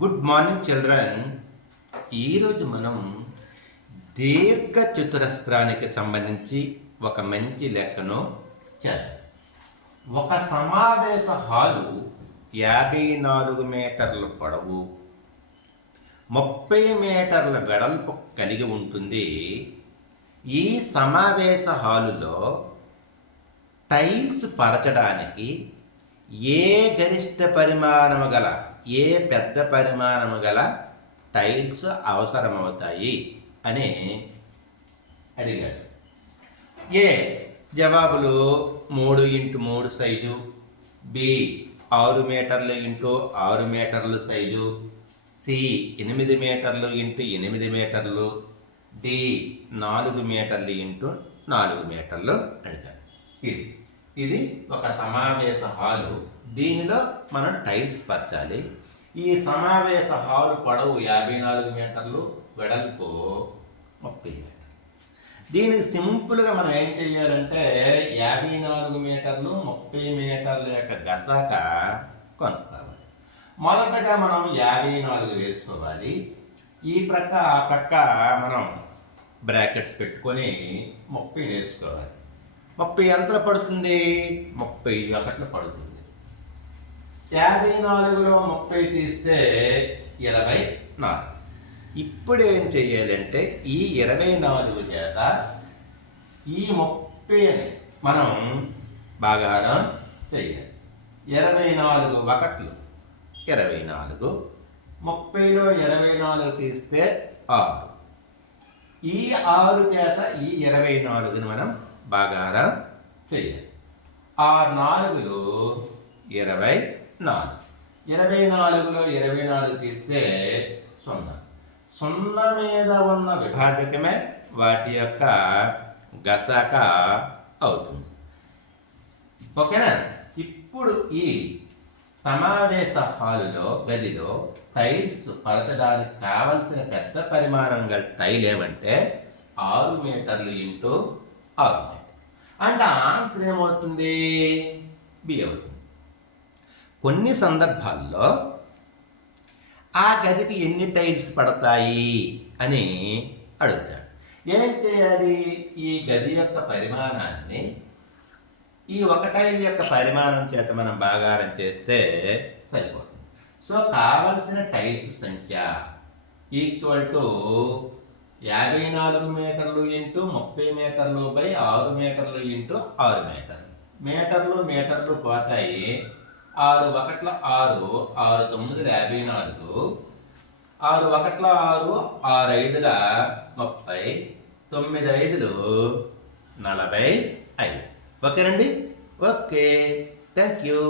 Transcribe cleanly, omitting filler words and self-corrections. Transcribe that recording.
Good morning children. ఈరోజు మనం దీర్ఘ చతురస్రానికి సంబంధించి ఒక మంచి లెక్కను చేద్దాం. ఒక సమావేశ హాలు 54 మీటర్ల పొడవు, 30 మీటర్ల వెడల్పు కలిగి ఉంటుంది. ఈ సమావేశ హాలులో టైల్స్ పరచడానికి ఏ గరిష్ట పరిమాణము గల, ఏ పెద్ద పరిమాణము గల టైల్స్ అవసరమవుతాయి అని అడిగాడు. ఏ జవాబులు 3x3 సైజు, బి 6 మీటర్లు ఇంటూ 6 మీటర్లు సైజు, సి 8 మీటర్లు ఇంటూ 8 మీటర్లు, డి 4 మీటర్లు ఇంటూ 4 మీటర్లు అడిగాడు. ఇది ఒక సమావేశ హాలు. దీనిలో మనం టైల్స్ పరచాలి. ఈ సమావేశ హాలు పొడవు 54 మీటర్లు, వెడల్పు 30 మీటర్లు. దీనికి సింపుల్గా మనం ఏం చేయాలంటే 54 మీటర్లు 30 మీటర్ల యొక్క గసాక కొనుక్కోవాలి. మొదటగా మనం 54 వేసుకోవాలి. ఈ ప్రక్క ఆ ప్రక్క మనం బ్రాకెట్స్ పెట్టుకొని 30 వేసుకోవాలి. 30 ఎంతలో పడుతుంది? 31 పడుతుంది. 54లో 30 తీస్తే 24. ఇప్పుడు ఏం చెయ్యాలంటే ఈ 24 చేత ఈ 30ని మనం భాగాహారం చెయ్యాలి. 24 ఒకట్లు 24, 30లో 24 తీస్తే 6. ఈ 6 చేత ఈ 24ని మనం భాగాహారం చెయ్యాలి. 4 24. 24లో 24 తీస్తే 0. 0 మీద ఉన్న విభాజకమే వాటి యొక్క గసాక అవుతుంది. ఓకేనా? ఇప్పుడు ఈ సమావేశ హాలులో గదిలో టైల్స్ పరచడానికి కావలసిన పెద్ద పరిమాణం గల టైల్ ఏమంటే 6 మీటర్లు ఇంటూ 6 మీటర్లు. అంటే ఆన్సర్ ఏమవుతుంది? బి అవుతుంది. కొన్ని సందర్భాల్లో ఆ గదికి ఎన్ని టైల్స్ పడతాయి అని అడుగుతాడు. ఏం చేయాలి? ఈ గది యొక్క పరిమాణాన్ని ఈ ఒక టైల్ యొక్క పరిమాణం చేత మనం భాగాహారం చేస్తే సరిపోతుంది. సో కావలసిన టైల్స్ సంఖ్య ఈక్వల్ టు 54 మీటర్లు ఇంటూ 30 మీటర్లు బై 6 మీటర్లు ఇంటూ 6 మీటర్లు. మీటర్లు పోతాయి. 6 1 6, 6 9 54, 6 1 6, 6 5 30, 9 5 45. ఓకేనండి? Okay, thank you.